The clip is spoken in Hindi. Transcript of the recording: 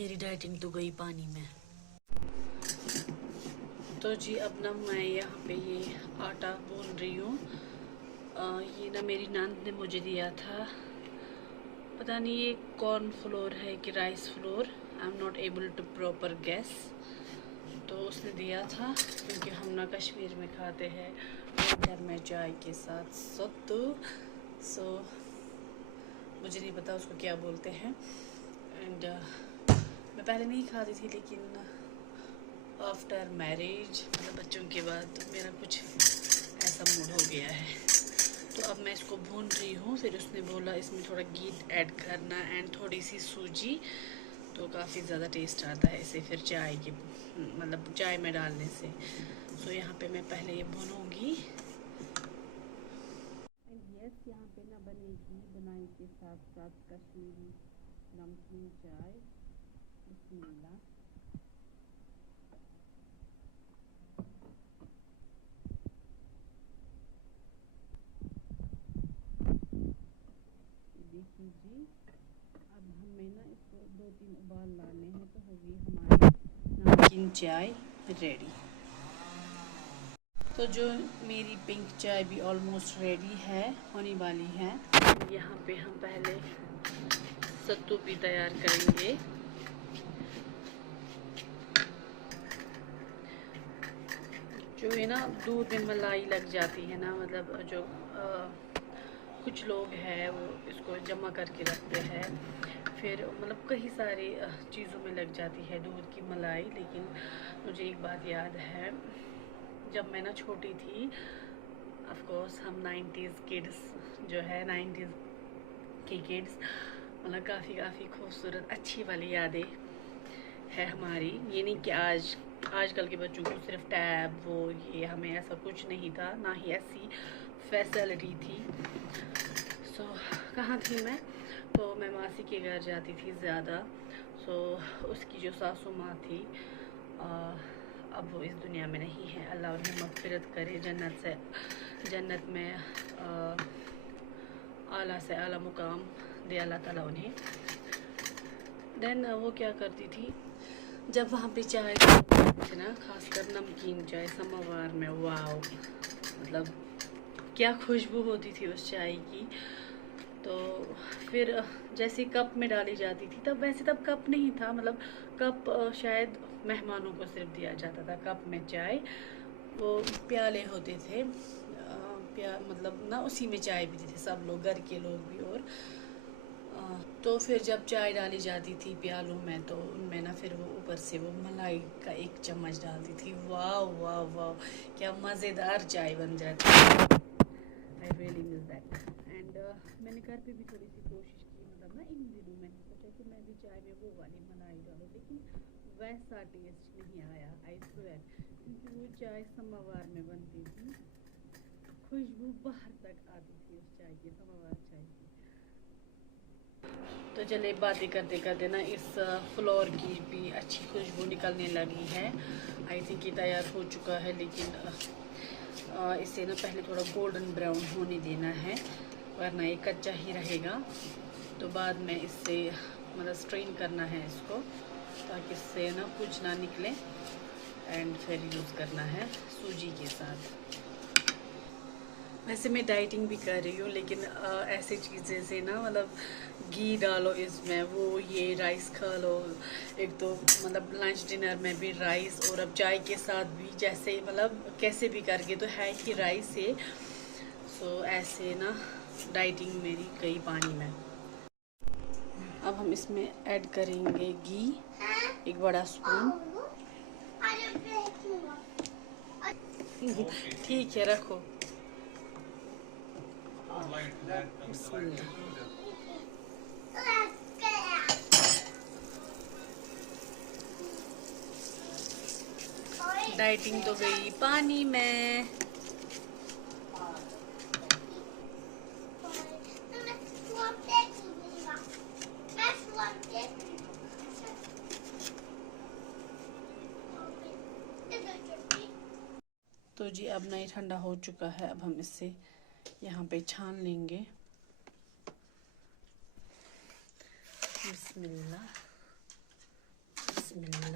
मेरी डाइटिंग तो गई पानी में। तो जी अब ना मैं यहाँ पे ये आटा भून रही हूँ। ये ना मेरी नंद ने मुझे दिया था, पता नहीं ये कॉर्न फ्लोर है कि rice flour, I am not able to proper guess. तो उसने दिया था क्योंकि हम ना कश्मीर में खाते हैं घर में चाय के साथ सत्तू। सो मुझे नहीं पता उसको क्या बोलते हैं। एंड मैं पहले नहीं खाती थी, लेकिन आफ्टर मैरिज मतलब बच्चों के बाद मेरा कुछ ऐसा मूड हो गया है। तो अब मैं इसको भून रही हूँ। फिर उसने बोला इसमें थोड़ा घी ऐड करना एंड थोड़ी सी सूजी, तो काफ़ी ज़्यादा टेस्ट आता है इसे फिर चाय के मतलब चाय में डालने से। सो यहाँ पे मैं पहले ये भूनूंगी। यस, यहाँ पे ना बनेगी बनाई के साथ साथ कश्मीरी नमकीन चाय। बिस्मिल्लाह। देखिए जी, अब हमें ना इसको 2-3 उबाल लाने हैं तो होगी हमारी नमकीन चाय रेडी। तो जो मेरी पिंक चाय भी ऑलमोस्ट रेडी है, होने वाली है। यहाँ पे हम पहले सत्तू भी तैयार करेंगे। जो है ना दूध में मलाई लग जाती है ना, मतलब जो कुछ लोग हैं वो इसको जमा करके रखते हैं, फिर मतलब कई सारी चीज़ों में लग जाती है दूध की मलाई। लेकिन मुझे एक बात याद है, जब मैं ना छोटी थी, ऑफ कोर्स हम 90s किड्स जो है 90s की किड्स, मतलब काफ़ी खूबसूरत अच्छी वाली यादें है हमारी। ये नहीं कि आजकल के बच्चों को सिर्फ टैब वो ये, हमें ऐसा कुछ नहीं था, ना ही ऐसी फैसिलिटी थी। सो कहाँ थी मैं, तो मैं मासी के घर जाती थी ज़्यादा। सो उसकी जो सासू माँ थी, अब वो इस दुनिया में नहीं है, अल्लाह उन्हें मग़फ़िरत करे, जन्नत में आला से आला मुकाम दे अल्लाह ताला उन्हें। देन वो क्या करती थी, जब वहाँ पे चाय थे ना, खासकर नमकीन चाय समोवार में, वाओ मतलब क्या खुशबू होती थी उस चाय की। तो फिर जैसे कप में डाली जाती थी, तब कप नहीं था, मतलब कप शायद मेहमानों को सिर्फ दिया जाता था कप में चाय। वो प्याले होते थे, मतलब ना उसी में चाय पीते थे सब लोग, घर के लोग भी। और तो फिर जब चाय डाली जाती थी प्यालों में, तो उनमें ना फिर वो ऊपर से वो मलाई का एक चम्मच डालती थी। वाह वाह वाह, क्या मज़ेदार चाय बन जाती है। I really miss that. And मैंने घर पे भी थोड़ी सी कोशिश की, मतलब ना इन दिनों मैंने सोचा कि मैं भी चाय में वो वाली मलाई डालूँ, लेकिन वैसा टेस्ट नहीं आया, आई स्वेयर। क्योंकि वो चाय समोवार में बनती थी, खुशबू बाहर तक आती थी उस चाय की, समोवार चाय की। तो चले बातें करते करते ना इस फ्लोर की भी अच्छी खुशबू निकलने लगी है। आई थिंक ये तैयार हो चुका है, लेकिन इसे ना पहले थोड़ा गोल्डन ब्राउन होने देना है, वरना ये कच्चा ही रहेगा। तो बाद में इससे मतलब स्ट्रेन करना है इसको, ताकि इससे ना कुछ ना निकले। एंड फिर यूज़ करना है सूजी के साथ। वैसे मैं डाइटिंग भी कर रही हूँ, लेकिन ऐसे चीज़ें से ना, मतलब घी डालो इसमें, वो ये राइस खा लो, एक तो मतलब लंच डिनर में भी राइस, और अब चाय के साथ भी, जैसे मतलब कैसे भी करके तो है ही राइस है। सो ऐसे ना डाइटिंग मेरी गई पानी में। अब हम इसमें ऐड करेंगे घी, एक बड़ा स्पून। ठीक है, रखो। डाइटिंग तो गई पानी में। तो जी अब ना ये ठंडा हो चुका है, अब हम इससे यहाँ पे छान लेंगे। बिस्मिल्लाह। बिस्मिल्लाह।